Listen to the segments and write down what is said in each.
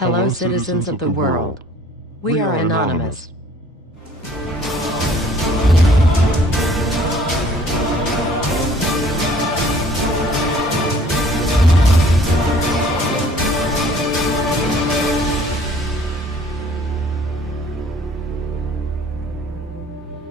Hello, citizens of the world. We are anonymous.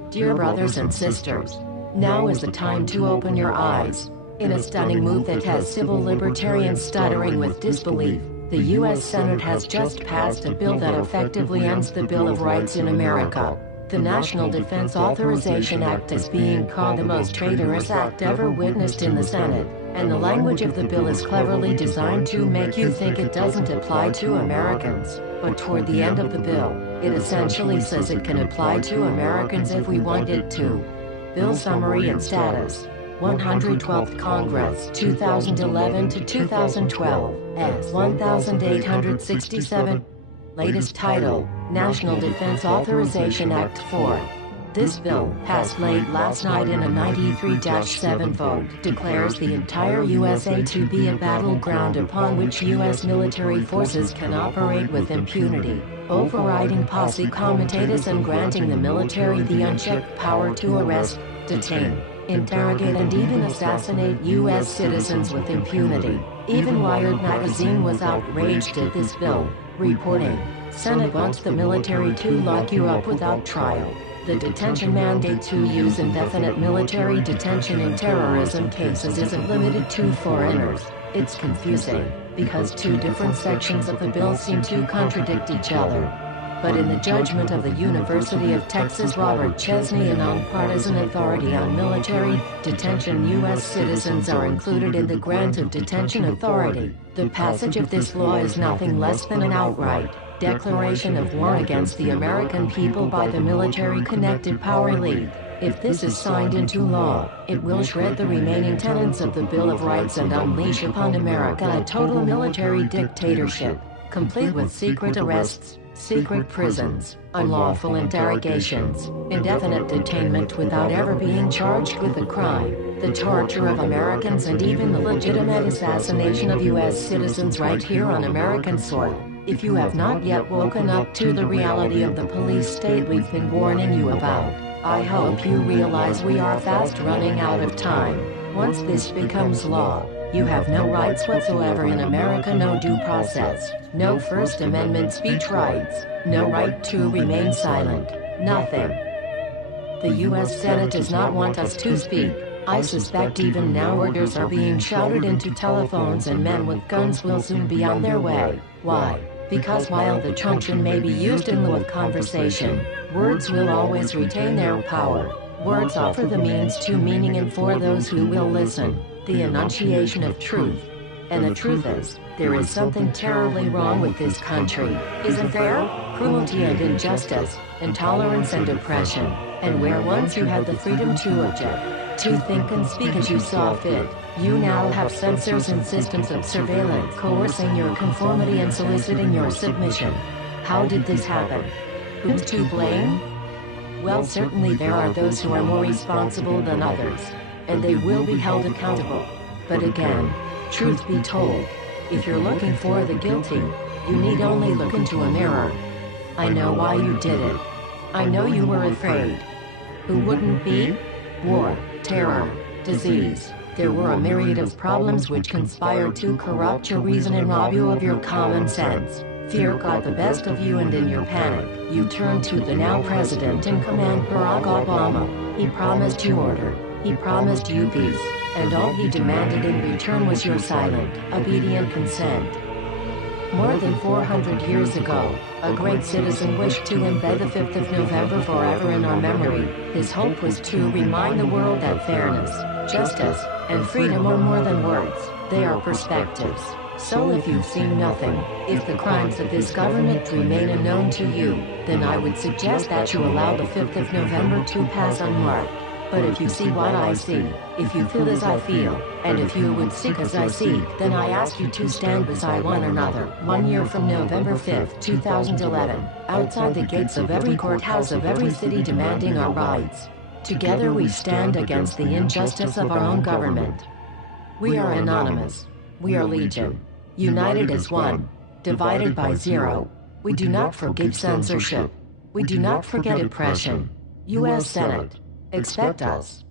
Dear brothers and sisters, now is the time to open your eyes. In a stunning move that has civil libertarians stuttering with disbelief, the U.S. Senate has just passed a bill that effectively ends the Bill of Rights in America. The National Defense Authorization Act is being called the most traitorous act ever witnessed in the Senate, and the language of the bill is cleverly designed to make you think it doesn't apply to Americans. But toward the end of the bill, it essentially says it can apply to Americans if we want it to. Bill summary and status. 112th Congress, 2011 to 2012, S. 1867. Latest title, National Defense Authorization Act 4. This bill, passed late last night in a 93-7 vote, declares the entire USA to be a battleground upon which U.S. military forces can operate with impunity, overriding posse comitatus and granting the military the unchecked power to arrest, detain, interrogate and even assassinate U.S. citizens with impunity. Even Wired magazine was outraged at this bill, reporting, Senate wants the military to lock you up without trial. The detention mandate to use indefinite military detention in terrorism cases isn't limited to foreigners. It's confusing, because two different sections of the bill seem to contradict each other. But in the judgment of the University of Texas Robert Chesney, a nonpartisan authority on military detention, U.S. citizens are included in the grant of detention authority. The passage of this law is nothing less than an outright declaration of war against the American people by the military-connected power elite. If this is signed into law, it will shred the remaining tenets of the Bill of Rights and unleash upon America a total military dictatorship, complete with secret arrests, secret prisons, unlawful interrogations, indefinite detainment without ever being charged with a crime, the torture of Americans and even the legitimate assassination of U.S. citizens right here on American soil. If you have not yet woken up to the reality of the police state we've been warning you about, I hope you realize we are fast running out of time. Once this becomes law, you have no rights whatsoever in America, no due process, no First Amendment speech rights, no right to remain silent, nothing. The U.S. Senate does not want us to speak. I suspect even now orders are being shouted into telephones and men with guns will soon be on their way. Why? Because while the truncheon may be used in lieu of conversation, words will always retain their power. Words offer the means to meaning and for those who will listen, the enunciation of truth. And the truth is, there is something terribly wrong with this country, isn't there? Cruelty and injustice, intolerance and oppression, and where once you had the freedom to object, to think and speak as you saw fit, you now have censors and systems of surveillance coercing your conformity and soliciting your submission. How did this happen? Who's to blame? Well, certainly there are those who are more responsible than others, and they will be held accountable. But again, truth be told, if you're looking for the guilty, you need only look into a mirror. I know why you did it. I know you were afraid. Who wouldn't be? War, terror, disease. There were a myriad of problems which conspired to corrupt your reason and rob you of your common sense. Fear got the best of you, and in your panic, you turned to the now president in command, Barack Obama. He promised you order. He promised you peace. And all he demanded in return was your silent, obedient consent. More than 400 years ago, a great citizen wished to embed the 5th of November forever in our memory. His hope was to remind the world that fairness, justice, and freedom are more than words, they are perspectives. So if you've seen nothing, if the crimes of this government remain unknown to you, then I would suggest that you allow the 5th of November to pass unmarked. But if you see what I see, if you feel as I feel, and if you would seek as I seek, then I ask you to stand beside one another, 1 year from November 5th, 2011, outside the gates of every courthouse of every city demanding our rights. Together we stand against the injustice of our own government. We are anonymous. We are legion. United as one. divided by 0. We do not forgive censorship. We do not forget oppression. U.S. Senate. Expect us.